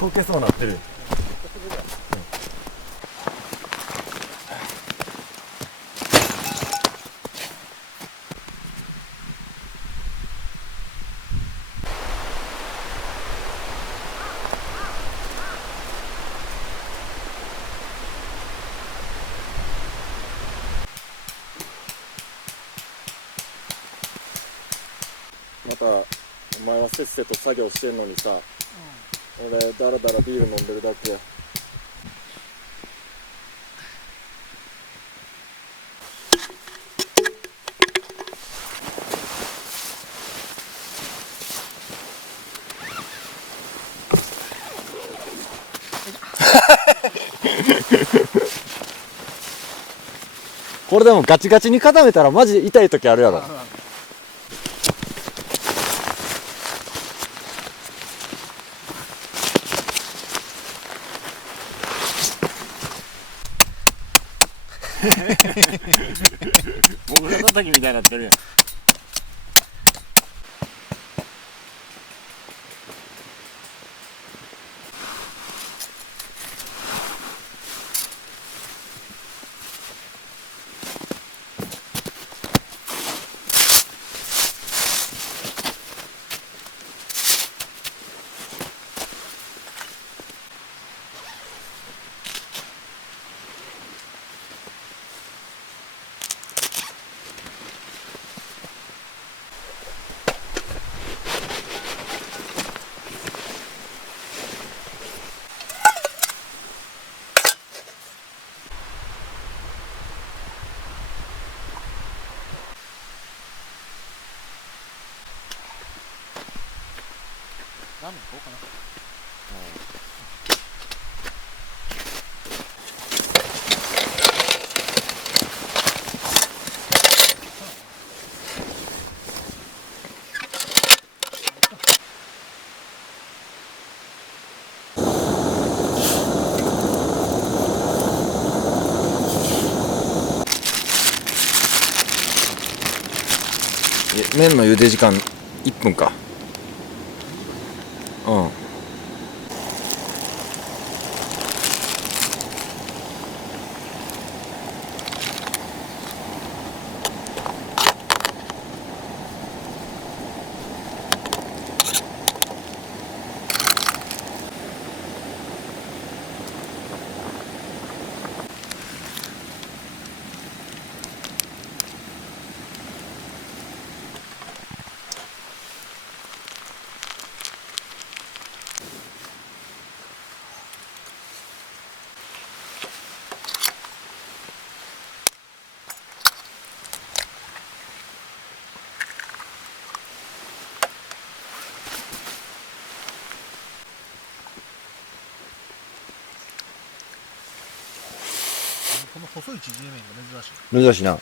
こけそうなってる。またお前はせっせと作業してんのにさ、俺だらだらビール飲んでるだけや。これでもガチガチに固めたらマジで痛い時あるやろ。モグラ叩きみたいになってるやん。ラーメン買おうかな。麺の茹で時間1分か。うん。この細い縮れ麺が珍しい。珍しいな。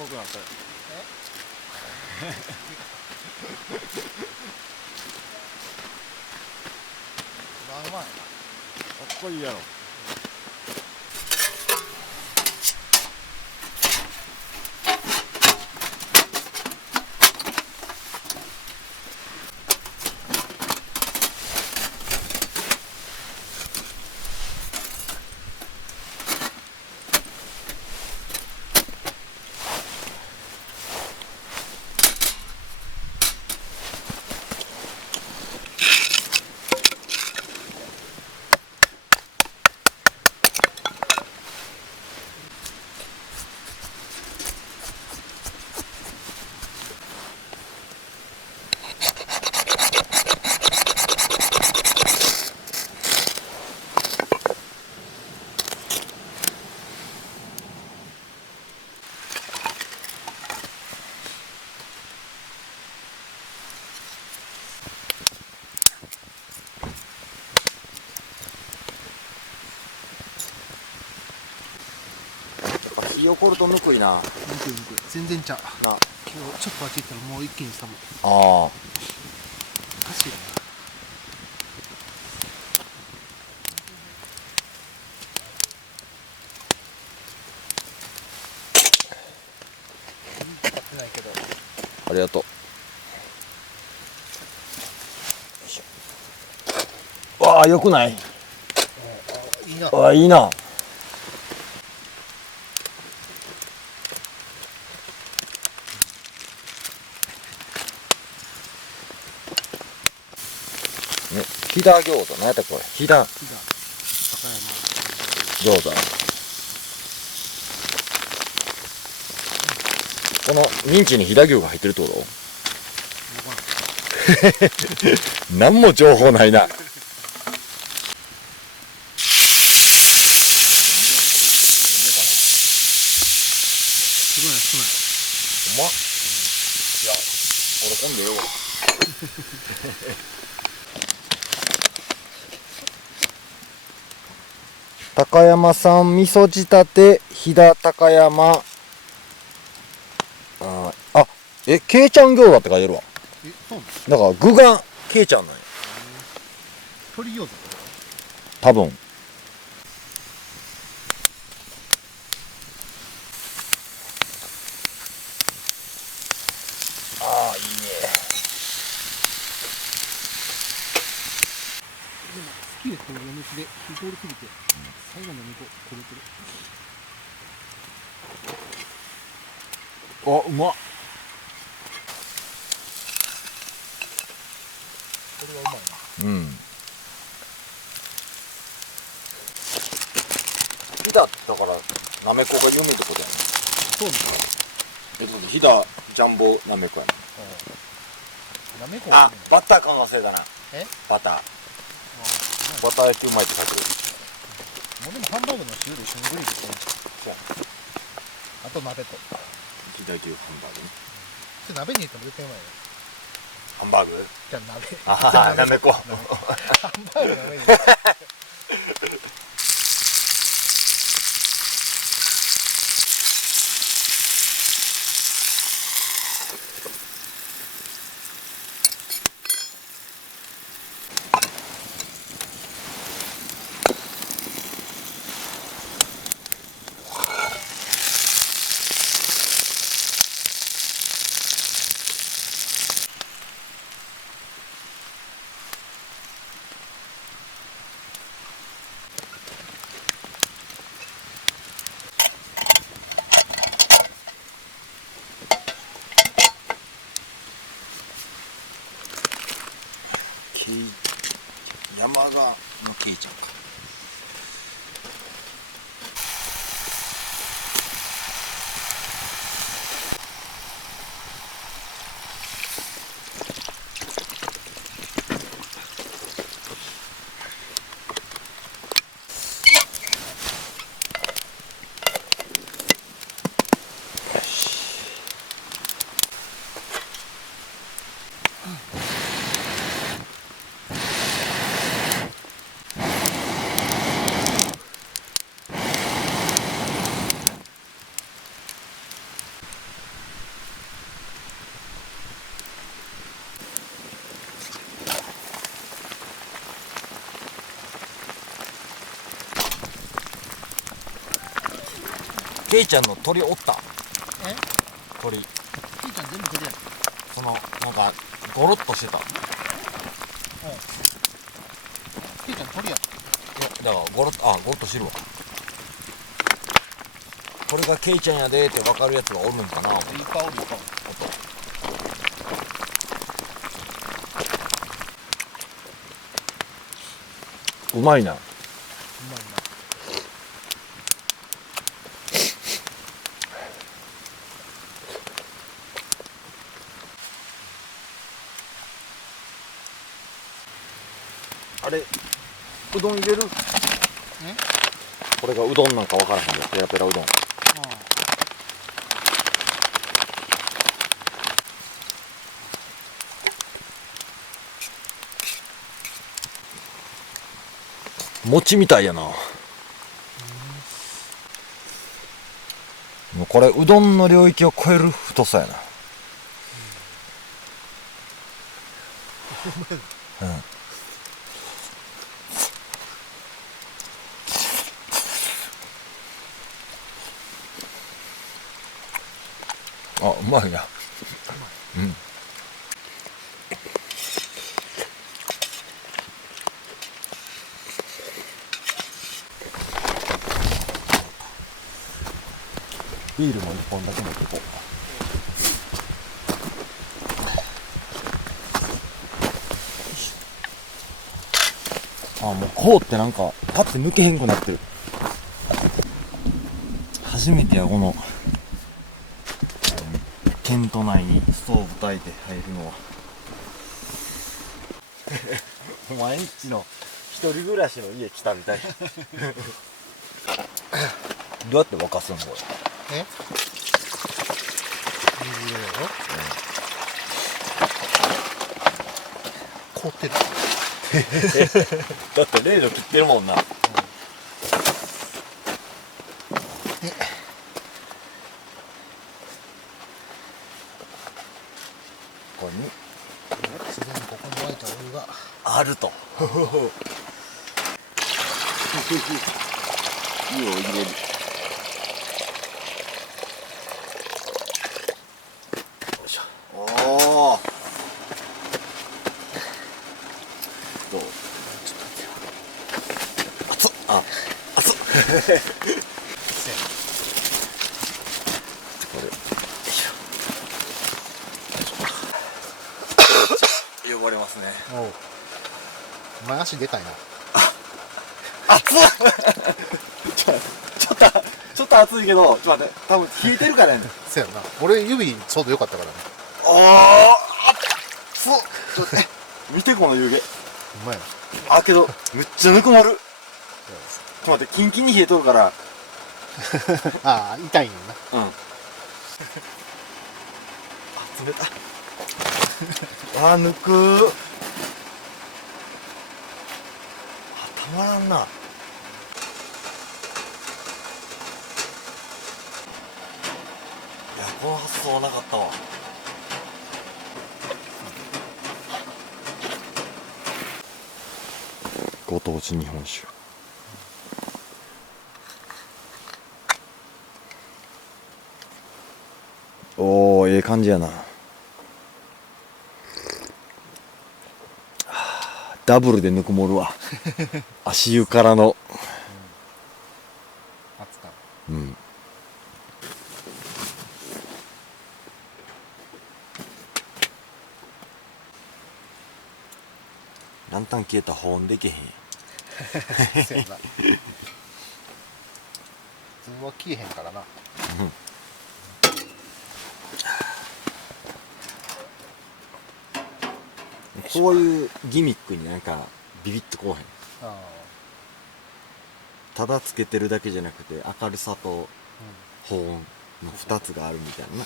こよくなったよ。まあうまいな。かっこいいやろ。火起こるとぬくいな。ぬくいぬくい。全然ちゃう。な。今日ちょっとあっち行ったらもう一気に寒い。ああ。おかしいな。ないけど。ありがとう。よいしょ。わあ、よくない。いいな。わあ、いいな。ね、飛騨餃子、何やったこれ。飛騨高山。餃子。このミンチに飛騨牛が入ってるってこと？何も情報ないな。少ない少ない。うまっ。いや、俺今度よ。高山産味噌仕立て飛騨高山。けいちゃん餃子って書いてるわ。え、そうなの？だから具がけいちゃんなんや。鶏餃子って多分。ああ、いいね。でも好きでこれ余熱で火通りすぎて、最後の肉焦げてる。あ、うまっ。これはうまいな。うん。飛騨だからなめこが有名ってことやね。そうなの？飛騨ジャンボなめこやね。なめこあ、バター買うの忘れたな。え？バター。あバター焼きうまいって書いてる。もうでもハンバーグの塩で一緒にグリルしてるし。そう。あと鍋と。飛騨牛ハンバーグね。それ鍋に入れても絶対うまいよ。ハンバーグ？じゃあ鍋。ああ、なめこ。ハンバーグ鍋に入れて。山田のけいちゃんか。よし。ケイちゃんの鳥おった。え鳥。ケイちゃん全部鳥やん。そのなんかゴロッとしてた。いケイちゃん鳥やん。やだからゴロッとしてるわ。これがケイちゃんやでって分かるやつがおるんかな。いっぱいおるいっぱいおる。うまいな。うまいな。あれ、うどん入れる？これがうどんなんか分からへんよ。ペラペラうどん。餅みたいやな。もうこれうどんの領域を超える太さやな。うん。あ、うまいな。うん。ビールも1本だけ持ってこう。あ、もうこうってなんかパッて抜けへんくなってる。初めてやこのテント内にストーブ焚いて入るのは。お前んちの一人暮らしの家来たみたい。どうやって沸かすんこれ。え水入れるよ。凍ってる。だって0度切ってるもんな。これに自然にここに沸いたお湯があると。湯を入れる。よいしょ。おお。どう？熱っ。あ、熱っ。これ。よいしょ。汚れますね。おう。お前足でかいな。熱っ。ちょっと熱いけど、ちょっと待って、多分冷えてるからやねん。そうやな。俺指ちょうどよかったからね。おー、熱っ。ちょっと見てこの湯気。うまいな。あ、けどめっちゃぬくまる。ちょっと待って、キンキンに冷えとるから。ああ、痛いんやな。うん。あ、冷た。あ、ぬくー。あ、たまらんな。いや、この発想はなかったわ。ご当地日本酒。おー、ええ感じやな。ダブルでぬくもるわ。足湯からの。熱か。うん。ランタン消えたら保温できへん。そうやな。普通は消えへんからな。こういうギミックになんかビビッとこうへん。あただつけてるだけじゃなくて明るさとあ。保温の2つがあるみたいな。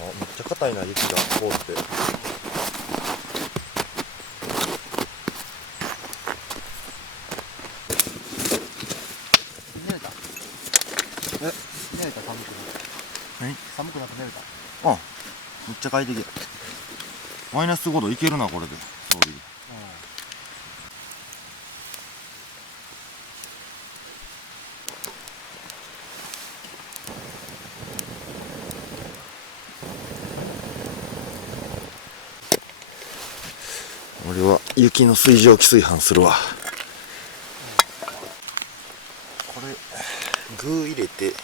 めっちゃ硬いな、雪が凍って。寝れた寝れた。寒くなって寒くなって寝れた。めっちゃ快適。マイナス5度いけるな、これで。総理。俺は雪の水蒸気炊飯するわ。これ具入れて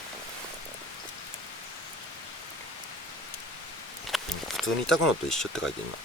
普通に炊くのと一緒って書いてるな。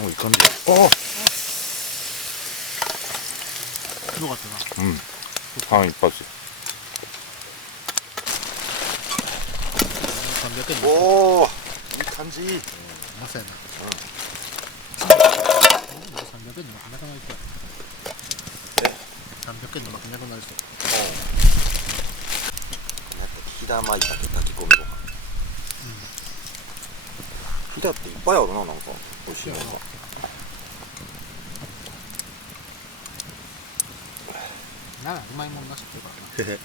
もういい感じ。よかったな。間一発。300円のおお、いい感じ。まさやな。300円のなかなかない人や。300円のなかなかない人。飛騨舞茸炊き込みご飯。飛騨っていっぱいあるな、なんか美味しいのが。ならうまいもんなしっていうからな。